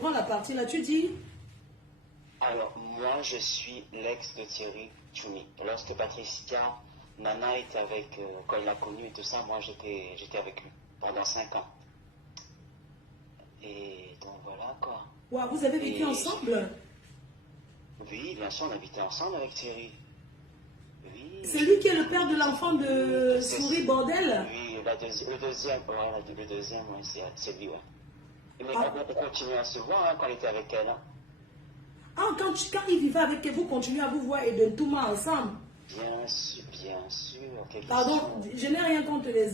reprends la partie là, tu dis. Alors, moi, je suis l'ex de Thierry Tchoumi. Lorsque Patricia Nana était avec, quand il l'a connu et tout ça, moi, j'étais avec lui pendant 5 ans. Et donc, voilà, quoi. Ouais, vous avez vécu ensemble? Oui, bien sûr, on habitait ensemble avec Thierry. Oui. C'est lui qui est le père de l'enfant de Souris Bordel? Oui, le deuxième, ouais, le deuxième, ouais, c'est lui, ouais. Mais on continue à se voir hein, quand il était avec elle. Hein. Ah, quand il vivait avec elle, vous continuez à vous voir et de tout mal ensemble? Bien sûr, bien sûr. Pardon, je n'ai rien contre les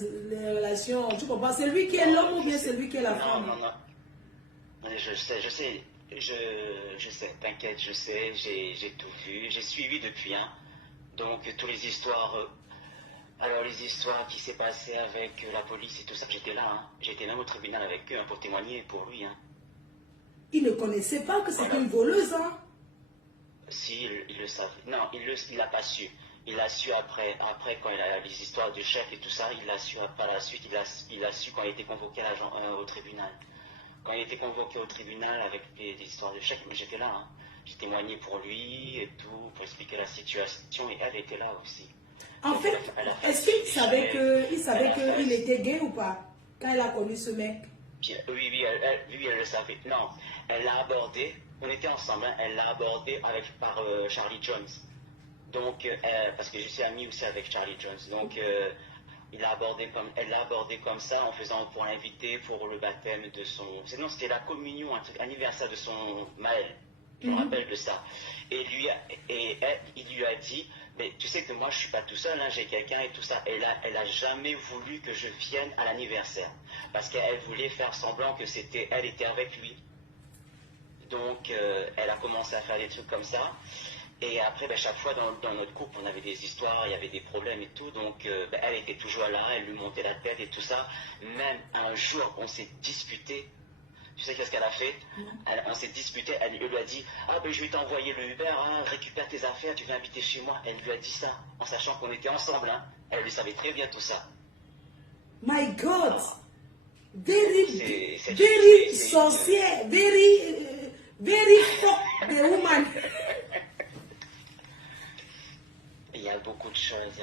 relations, tu comprends? C'est lui qui est l'homme ou bien c'est lui qui est la femme? Non. Je sais, t'inquiète, je sais, j'ai tout vu, j'ai suivi depuis, hein. Donc, toutes les histoires, alors les histoires qui s'est passées avec la police et tout ça, j'étais là, hein. J'étais même au tribunal avec eux hein, pour témoigner pour lui, hein. Il ne connaissait pas que c'était une voleuse, hein? Si, il le savait. Non, il l'a pas su. Il l'a su après quand il a les histoires de chef et tout ça, il l'a su par la suite, il a su quand il était convoqué au tribunal. Quand il était convoqué au tribunal avec des histoires de chèques, mais j'étais là, hein. J'ai témoigné pour lui et tout, pour expliquer la situation, et elle était là aussi. En donc, fait, est-ce qu'il savait qu'il était gay ou pas, quand elle a connu ce mec? Oui, elle le savait. Non, elle l'a abordé, on était ensemble, hein, elle l'a abordé par Charlie Jones. Donc, parce que je suis ami aussi avec Charlie Jones, donc... elle l'a abordé comme ça en faisant pour l'inviter pour le baptême de son... Non, c'était la communion, un truc, anniversaire de son Maël. Je me rappelle de ça. Et il lui a dit, mais tu sais que moi je suis pas tout seul, hein, j'ai quelqu'un et tout ça. Et là, elle a jamais voulu que je vienne à l'anniversaire. Parce qu'elle voulait faire semblant que elle était avec lui. Donc, elle a commencé à faire des trucs comme ça. Et après, chaque fois dans notre couple, on avait des histoires, il y avait des problèmes et tout. Donc, elle était toujours là, elle lui montait la tête et tout ça. Même un jour, on s'est disputé. Tu sais qu'est-ce qu'elle a fait? On s'est disputé, elle lui a dit « Ah, je vais t'envoyer le Uber, hein, récupère tes affaires, tu viens habiter chez moi. » Elle lui a dit ça, en sachant qu'on était ensemble. Hein. Elle le savait très bien tout ça. My God! Very sorcière, very fuck the woman. Il y a beaucoup de choses,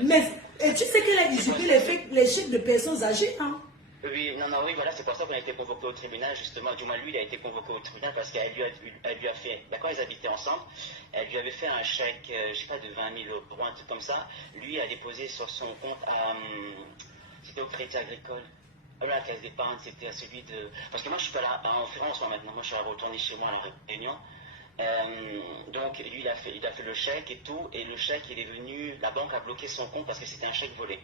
Mais tu sais qu'elle a usurpé les chèques de personnes âgées, hein? Oui, oui, voilà, c'est pour ça qu'on a été convoqué au tribunal, justement. Du moins, lui, il a été convoqué au tribunal parce qu'elle lui a fait, quand ils habitaient ensemble, elle lui avait fait un chèque, je sais pas, de 20 000 euros, un truc comme ça. Lui a déposé sur son compte c'était au Crédit Agricole. La caisse d'épargne, c'était celui de... Parce que moi, je suis pas là en France, maintenant. Moi, je suis retourné chez moi à la Réunion. Donc, lui, il a fait le chèque et tout. Et le chèque, il est venu... La banque a bloqué son compte parce que c'était un chèque volé.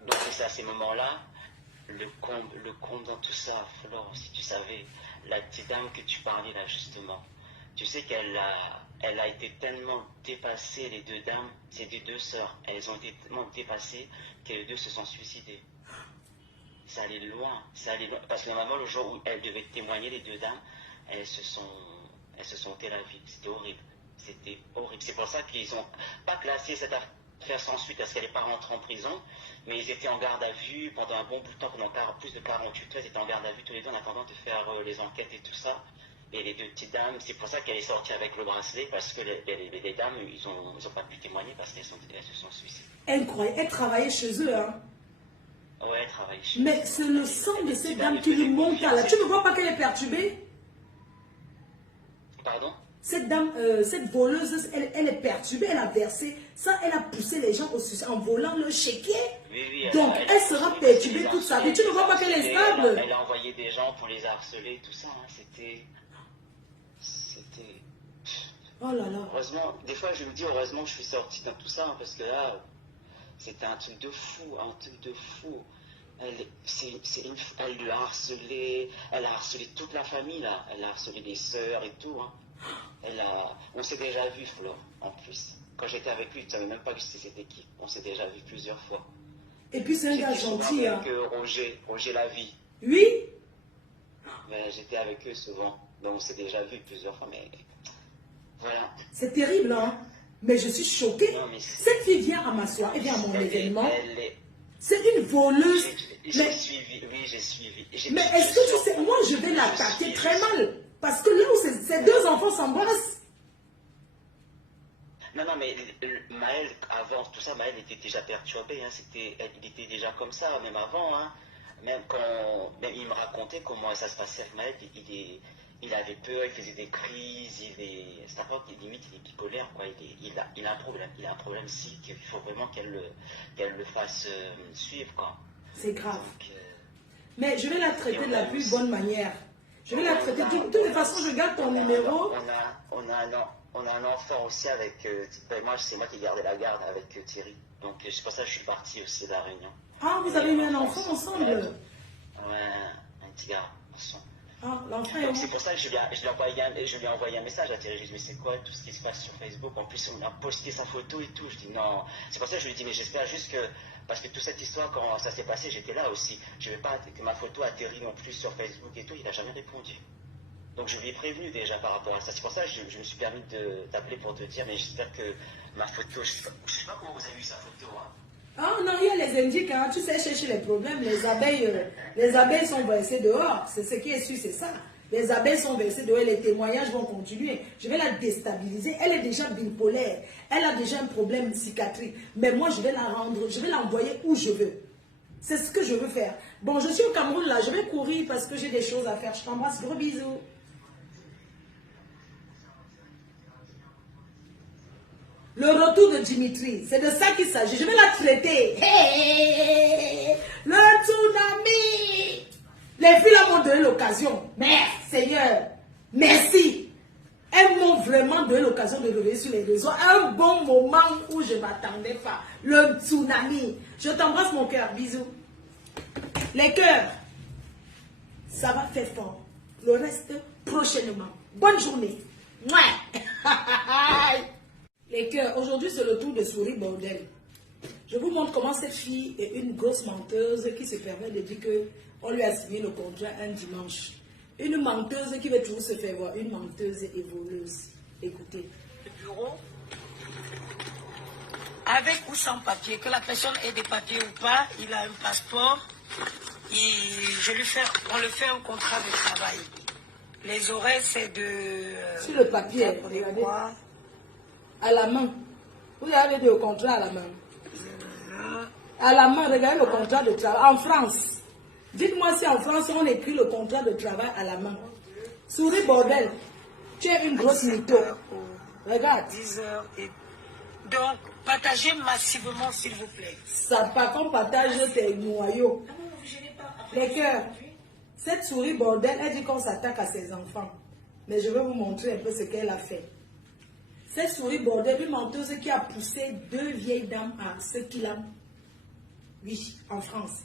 Donc, c'est à ces moments-là, le comble dans tout ça, Flore, si tu savais, la petite dame que tu parlais là, justement. Tu sais qu'elle a été tellement dépassée, les deux dames, c'est des deux sœurs. Elles ont été tellement dépassées que les deux se sont suicidées. Ça allait loin, parce que normalement le jour où elles devaient témoigner, les deux dames, elles se sont ôtées la vie. C'était horrible, c'est pour ça qu'ils n'ont pas classé cette affaire sans suite, parce qu'elle n'est pas rentrée en prison, mais ils étaient en garde à vue pendant un bon bout de temps, pendant plus de 48 heures, ils étaient en garde à vue tous les deux en attendant de faire les enquêtes et tout ça. Et les deux petites dames, c'est pour ça qu'elle est sortie avec le bracelet, parce que les dames, ils ont pas pu témoigner parce qu'elles se sont suicidées. Incroyable, elle travaillait chez eux, hein? Ouais, elle travaille chez eux. Mais c'est le sang de cette dame qui lui monte à la... Tu ne vois pas qu'elle est perturbée? Pardon? Cette dame, cette voleuse, elle est perturbée, elle a versé. Ça, elle a poussé les gens au suicide en volant le chéquier. Oui, donc, elle sera perturbée toute sa vie. Tu ne vois pas qu'elle est stable? Elle a envoyé des gens pour les harceler, tout ça. Hein, c'était... Oh là là. Heureusement, des fois, je me dis, heureusement que je suis sortie dans tout ça, hein, parce que là, c'était un truc de fou, Elle l'a harcelé, elle a harcelé toute la famille, là. Elle a harcelé les sœurs et tout, hein. On s'est déjà vu, Flore, en plus. Quand j'étais avec lui, tu ne savais même pas que c'était qui. On s'est déjà vu plusieurs fois. Et puis c'est un gars gentil, hein. Avec Roger Lavie. Oui. J'étais avec eux souvent. Donc on s'est déjà vu plusieurs fois, mais voilà. C'est terrible, hein. Mais je suis choquée. Cette fille vient à m'asseoir, elle vient à mon événement. C'est une voleuse. J'ai suivi, oui, j'ai suivi. Mais est-ce que tu sais, moi je vais l'attaquer très mal. Parce que là où ces deux enfants s'embrassent. Non, non, mais Maël, avant tout ça, Maël était déjà perturbé. Hein, il était déjà comme ça, même avant. Hein, même il me racontait comment ça se passait avec Maël. Il avait peur, il faisait des crises. C'est un peu limite, il est bipolaire. Quoi, il a un problème. Il a un problème si qu'il faut vraiment qu'elle le fasse suivre. Quoi. C'est grave. Donc, mais je vais la traiter de la plus bonne manière. Je vais la traiter. De toute façon, je garde ton numéro. On a un enfant aussi avec. Moi, c'est moi qui gardais la garde avec Thierry. Donc, c'est pour ça que je suis parti aussi de la Réunion. Ah, vous avez eu un enfant ensemble? Ouais, un petit gars ensemble. Ah, l'enfant est Donc, où? c'est pour ça que je lui ai envoyé un message à Thierry. Je lui ai dit, mais c'est quoi tout ce qui se passe sur Facebook? En plus, on a posté sa photo et tout. Je dis non. C'est pour ça que je lui ai dit, mais j'espère juste que. Parce que toute cette histoire, quand ça s'est passé, j'étais là aussi. Je ne veux pas que ma photo atterrit non plus sur Facebook et tout. Il n'a jamais répondu. Donc je lui ai prévenu déjà par rapport à ça. C'est pour ça que je me suis permis de t'appeler pour te dire, mais j'espère que ma photo, je sais pas comment vous avez eu sa photo. Hein. Ah non, il y a les indiques, hein. Tu sais chercher les problèmes. Les abeilles sont versées dehors. C'est ce qui est sûr, c'est ça. Les abeilles sont versées dehors et les témoignages vont continuer. Je vais la déstabiliser. Elle est déjà bipolaire. Elle a déjà un problème psychiatrique. Mais moi, je vais la rendre, je vais l'envoyer où je veux. C'est ce que je veux faire. Bon, je suis au Cameroun là. Je vais courir parce que j'ai des choses à faire. Je t'embrasse. Gros bisous. Le retour de Dimitri, c'est de ça qu'il s'agit. Je vais la traiter. Hey, le tsunami. Les filles là m'ont donné l'occasion. Merci Seigneur. Merci. Elles m'ont vraiment donné l'occasion de revenir sur les réseaux. Un bon moment où je ne m'attendais pas. Le tsunami. Je t'embrasse mon cœur. Bisous. Les cœurs. Ça va faire fort. Le reste prochainement. Bonne journée. Mouais. Les cœurs, aujourd'hui c'est le tour de Souris Bordel. Je vous montre comment cette fille est une grosse menteuse qui se permet de dire qu'on lui a signé le contrat un dimanche. Une menteuse qui veut toujours se faire voir, une menteuse et voleuse. Écoutez. Le bureau, avec ou sans papier, que la personne ait des papiers ou pas, il a un passeport, on le fait un contrat de travail. Les horaires c'est de... Sur le papier, regardez. À la main. Vous avez le contrat à la main. À la main, regardez le contrat de travail. En France. Dites-moi si en France, on écrit le contrat de travail à la main. Souris Bordel. Tu es une grosse mytho. Regarde. 10 heures et... Donc, partagez massivement, s'il vous plaît. Ça, par contre, partage tes noyaux. Les cœurs. Cette Souris Bordel, elle dit qu'on s'attaque à ses enfants. Mais je vais vous montrer un peu ce qu'elle a fait. Cette Souris Bordel, une menteuse qui a poussé deux vieilles dames à ce qu'il a, oui, en France,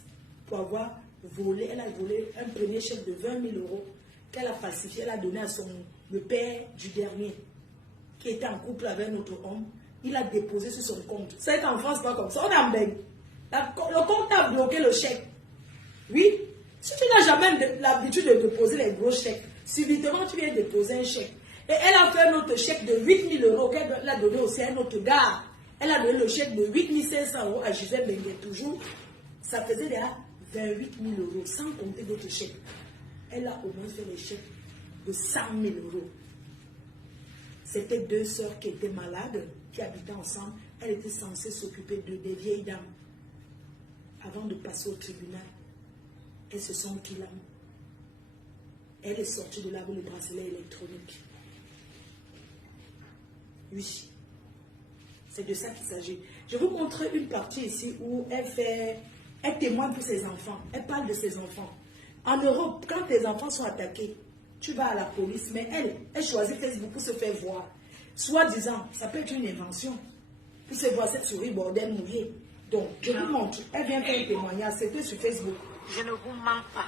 pour avoir volé. Elle a volé un premier chèque de 20 000 euros qu'elle a falsifié. Elle a donné à le père du dernier, qui était en couple avec un autre homme. Il a déposé sur son compte. C'est qu'en France, pas comme ça. On est en baigne. Le compte a bloqué le chèque. Oui. Si tu n'as jamais l'habitude de déposer les gros chèques, subitement tu viens déposer un chèque. Et elle a fait un autre chèque de 8 000 euros qu'elle a donné aussi à un autre gars. Elle a donné le chèque de 8 500 euros à Gisèle Benguet toujours. Ça faisait déjà 28 000 euros, sans compter d'autres chèques. Elle a au moins fait les chèques de 100 000 euros. C'était deux sœurs qui étaient malades, qui habitaient ensemble. Elle était censée s'occuper des vieilles dames. Avant de passer au tribunal, elles se sont pillées. Elle est sortie de là avec le bracelet électronique. Oui, c'est de ça qu'il s'agit. Je vais vous montrer une partie ici où elle témoigne pour ses enfants. Elle parle de ses enfants. En Europe, quand tes enfants sont attaqués, tu vas à la police, mais elle choisit Facebook pour se faire voir. Soi-disant, ça peut être une invention. Pour se voir cette Souris Bordel mouillée. Donc, je vous montre. Elle vient faire un témoignage. C'était sur Facebook. Je ne vous mens pas.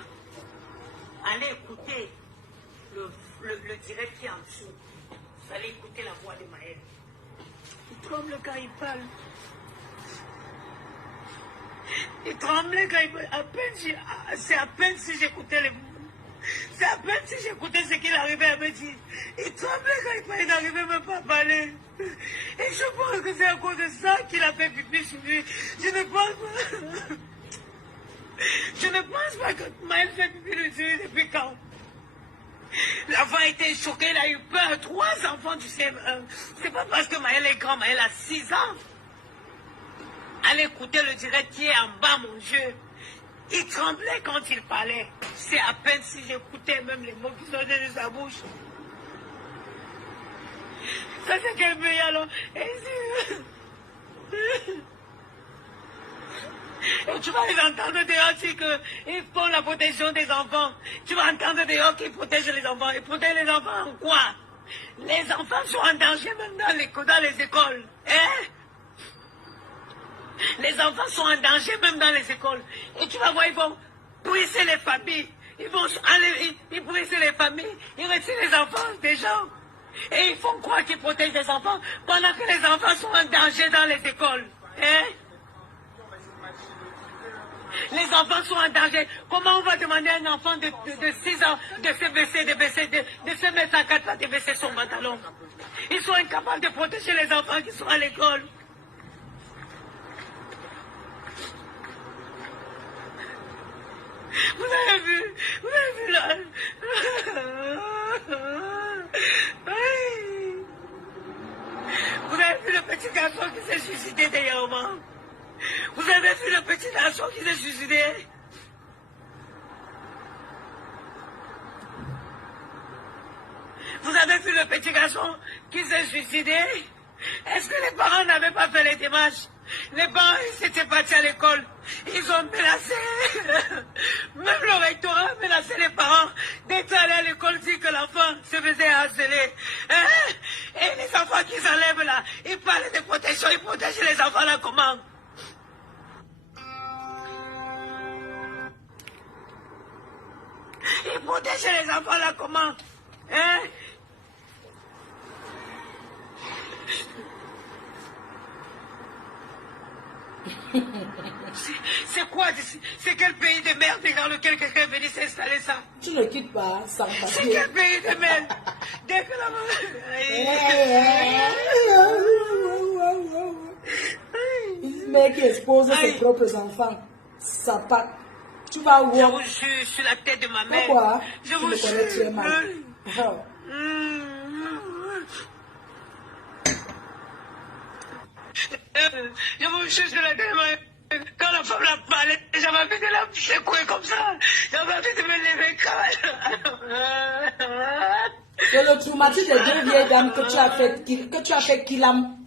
Allez écouter le direct qui est en dessous. Vous allez écouter la voix de Maël. Il tremble quand il parle. Il tremblait quand il parle. C'est à peine si j'écoutais les mots. C'est à peine si j'écoutais ce qu'il arrivait à me dire. Il tremblait quand il parlait, il n'arrivait même pas à parler. Et je pense que c'est à cause de ça qu'il a fait pipi sur lui. Je ne pense pas. Je ne pense pas que Maël fait pipi dessus depuis quand. L'enfant a été choqué, il a eu peur. 3 enfants, tu sais. C'est pas parce que Maël est grand, Maël a 6 ans. Allez écouter le direct qui est en bas, mon Dieu. Il tremblait quand il parlait. C'est à peine si j'écoutais même les mots qui sortaient de sa bouche. Ça, c'est quel pays alors? Et tu vas les entendre dehors dire qu'ils font la protection des enfants. Tu vas entendre dehors qu'ils protègent les enfants. Ils protègent les enfants en quoi? Les enfants sont en danger même dans les écoles. Hein? Les enfants sont en danger même dans les écoles. Et tu vas voir, ils vont briser les familles. Ils vont aller, ils brisent les familles. Ils retirent les enfants des gens. Et ils font croire qu'ils protègent les enfants pendant que les enfants sont en danger dans les écoles. Hein? Les enfants sont en danger. Comment on va demander à un enfant de 6 ans de se baisser, de se mettre à 4 pattes, de baisser son pantalon? Ils sont incapables de protéger les enfants qui sont à l'école. Vous avez vu là. Vous avez vu le petit garçon qui s'est suicidé derrière moi? Vous avez vu le petit garçon qui s'est suicidé? Vous avez vu le petit garçon qui s'est suicidé? Est-ce que les parents n'avaient pas fait les démarches? Les parents, ils s'étaient partis à l'école. Ils ont menacé. Même le rectorat a menacé les parents d'être allés à l'école dire que l'enfant se faisait harceler. Hein? Et les enfants qui s'enlèvent là, ils parlent de protection, ils protègent les enfants là comment? Ils protègent les enfants là comment? Hein? C'est quoi? C'est quel pays de merde dans lequel quelqu'un est venu s'installer ça? Tu ne quittes pas sans C'est papier. quel pays de merde? Dès que la Il mec qui expose ses propres enfants. Ça part. Tu vas Je voir. vous jure sur la tête de ma mère. Pourquoi? Je Tu vous me connais très mal. jure. Je vous jure sur la tête de ma mère. Quand la femme l'a parlé, j'avais envie de la secouer comme ça. J'avais envie de me lever quand C'est le traumatisme des 2 vieilles dames que tu as fait Kilam.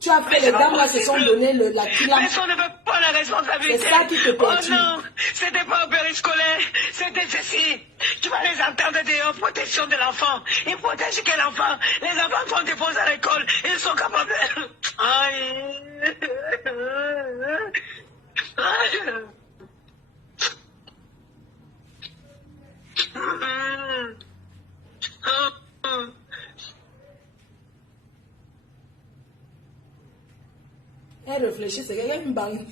Tu as fait, les dames là se sont donné la Kilam. Personne ne veut pas la responsabilité. C'est ça qui te perturbe. Oh non, c'était pas un périscolaire, c'était ceci. Tu vas les entendre dehors, protection de l'enfant. Ils protègent quel enfant? Les enfants font des pauses à l'école, ils sont capables de... Aïe. Elle réfléchit, c'est quelqu'un une bandite.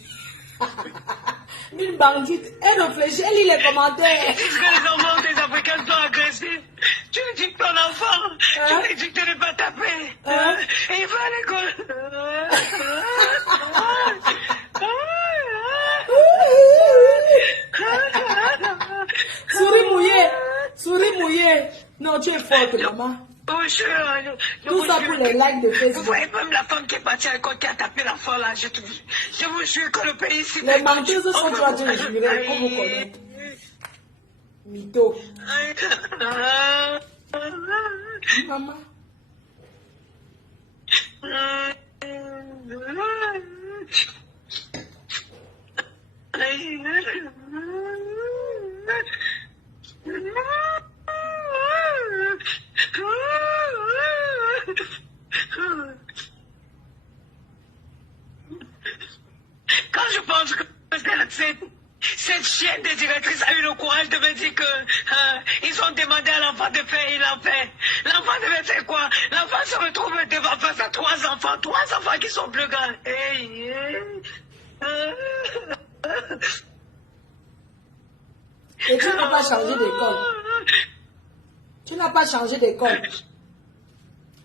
Une bandite. Elle réfléchit, elle lit les commentaires. Est-ce que les enfants des Africains sont agressifs? Tu lui dis que ton enfant, tu lui dis que tu ne pas taper. Et il va à l'école. Souris mouillée. Souris mouillée. Non, tu es forte, maman. Tout ça pour les likes de Vous Facebook. voyez même la femme qui est partie à l'école qui a tapé l'enfant là. Je vous jure que le pays ici... Les menteuses sont toi, tu les jurerais, pour vous connaître. Mytho. Maman. Quand je pense que cette chienne de directrice a eu le courage de me dire que ils ont demandé à l'enfant de faire, il en fait. L'enfant devait faire quoi? L'enfant se retrouve devant face à 3 enfants qui sont plus grands. Et tu n'as pas changé d'école. Tu n'as pas changé d'école.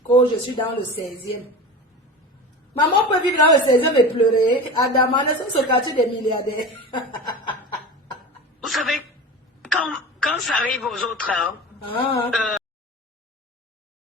Quand je suis dans le 16e. Maman peut vivre dans le 16e et pleurer. Adama, c'est ce quartier des milliardaires. savez, quand ça arrive aux autres, hein, Ah,